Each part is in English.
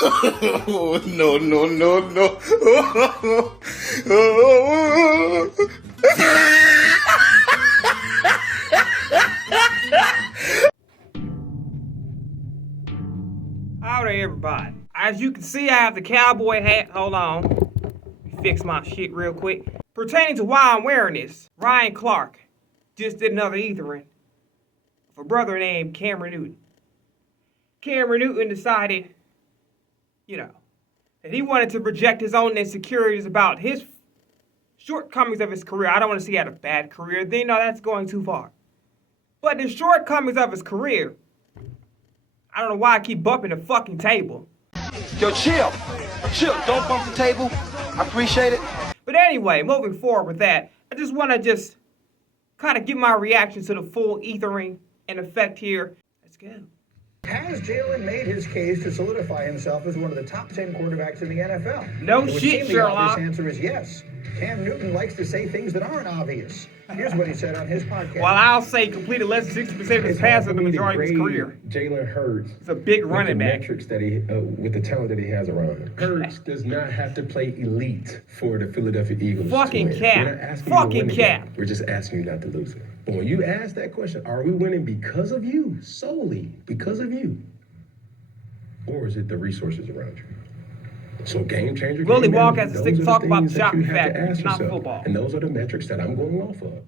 No, no, no, no. Howdy, everybody. As you can see, I have the cowboy hat. Hold on. Let me fix my shit real quick. Pertaining to why I'm wearing this, Ryan Clark just did another etherin of a brother named Cameron Newton. Cameron Newton decided, that he wanted to project his own insecurities about his shortcomings of his career. I don't want to say he had a bad career. That's going too far. But the shortcomings of his career, I don't know why I keep bumping the fucking table. Yo, chill. Chill. Don't bump the table. I appreciate it. But anyway, moving forward with that, I just want to kind of give my reaction to the full ethering in effect here. Let's go. Has Jalen made his case to solidify himself as one of the top 10 quarterbacks in the NFL? No It would shit, seem Sherlock. The obvious answer is yes. Cam Newton likes to say things that aren't obvious. Here's what he said on his podcast. While I'll say completed less than 60% of his passes in the majority of his career. Jalen Hurts. It's a big running with the back. metrics that with the talent that he has around him. Hurts does not have to play elite for the Philadelphia Eagles. Fucking to win. cap. We're not asking you to Fucking win the cap. game. We're just asking you not to lose it. But when you ask that question, are we winning because of you? Solely because of you? Or is it the resources around you? So game changer. Willie game Walk manager, has to those are talk the about things the that shopping you have to factory, ask not yourself. football. And those are the metrics that I'm going off of.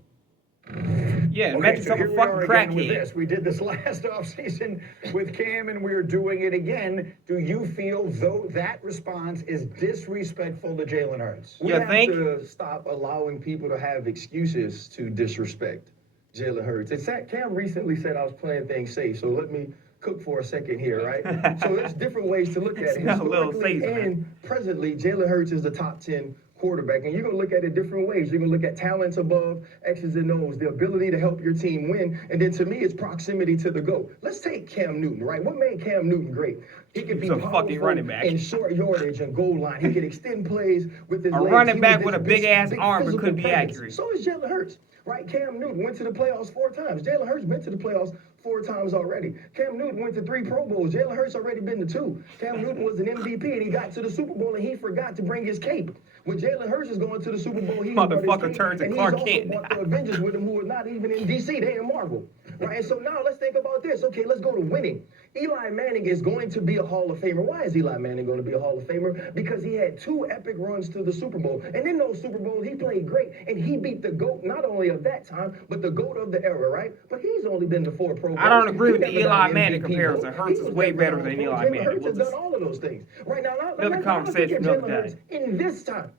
Yeah, Okay, metrics so of here a we fucking are again with crackhead. this. We did this last offseason with Cam, and we're doing it again. Do you feel though that response is disrespectful to Jalen Hurts? We You have think? to stop allowing people to have excuses to disrespect Jalen Hurts. And Cam recently said I was playing things safe, so let me cook for a second here, right? So there's different ways to look at it. It's not a little Historically safe, man. and presently, Jalen Hurts is the top 10 quarterback, and you're going to look at it different ways. You're going to look at talents above X's and O's, the ability to help your team win, and then to me, it's proximity to the GOAT. Let's take Cam Newton, right? What made Cam Newton great? He could be He's a fucking powerful running back. in short yardage and goal line. He could extend plays with his A legs. running He back was with a this big-ass big arm but physical couldn't be presence. accurate. So is Jalen Hurts, right? Cam Newton went to the playoffs 4 times. Jalen Hurts been to the playoffs 4 times already. Cam Newton went to 3 Pro Bowls. Jalen Hurts already been to 2. Cam Newton was an MVP and he got to the Super Bowl and he forgot to bring his cape. When Jalen Hurts is going to the Super Bowl, he brought his Motherfucker cape, turns to and Clark he's Kent. also brought the Avengers with him who are not even in DC. They in Marvel. Right? And so now let's think about this. Okay, let's go to winning. Eli Manning is going to be a Hall of Famer. Why is Eli Manning going to be a Hall of Famer? Because he had 2 epic runs to the Super Bowl. And in those Super Bowls, he played great. And he beat the GOAT, not only of that time, but the GOAT of the era, right? But he's only been to 4 Pro Bowls. I don't agree with He the never Eli got an Manning MVP comparison. vote. Hurts He is was way never better on than the Eli vote. Manning. Jalen Hurts We'll has just- done all of those things. Right now, Another let's conversation look at another Jalen day. Hurts in this time.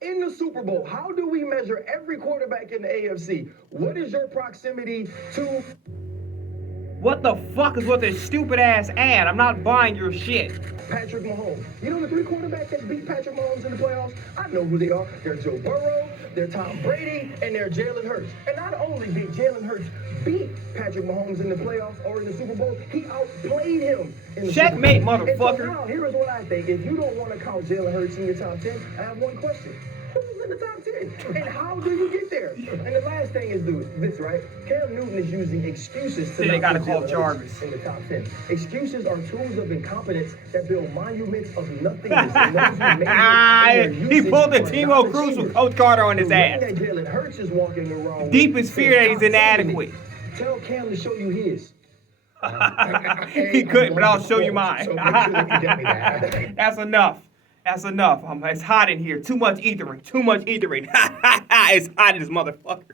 In the Super Bowl, how do we measure every quarterback in the AFC? What is your proximity to? What the fuck is with this stupid ass ad? I'm not buying your shit. Patrick Mahomes. You know the 3 quarterbacks that beat Patrick Mahomes in the playoffs? I know who they are. They're Joe Burrow, they're Tom Brady, and they're Jalen Hurts. And not only did Jalen Hurts beat Patrick Mahomes in the playoffs or in the Super Bowl, he outplayed him in the Checkmate, Super Bowl. And motherfucker. so now, here is what I think. If you don't want to count Jalen Hurts in your top 10, I have one question. Who's in the top 10? And how do you get there? And the last thing is this, right? Cam Newton is using excuses to See, they not gotta put call Jalen Jarvis. Hurts in the top 10. Excuses are tools of incompetence that build monuments of nothingness. And those who make it in their He usage pulled the are Timo not Cruz with achievers. Coach Carter on his The ring ass. that Jalen Hurts is walking around Deepest with fear says that he's inadequate. proximity. Tell Cam to show you his. He couldn't, but I'll show you mine. So make sure that you get me that. That's enough. That's enough. It's hot in here. Too much ethering. Too much ethering. It's hot in this motherfucker.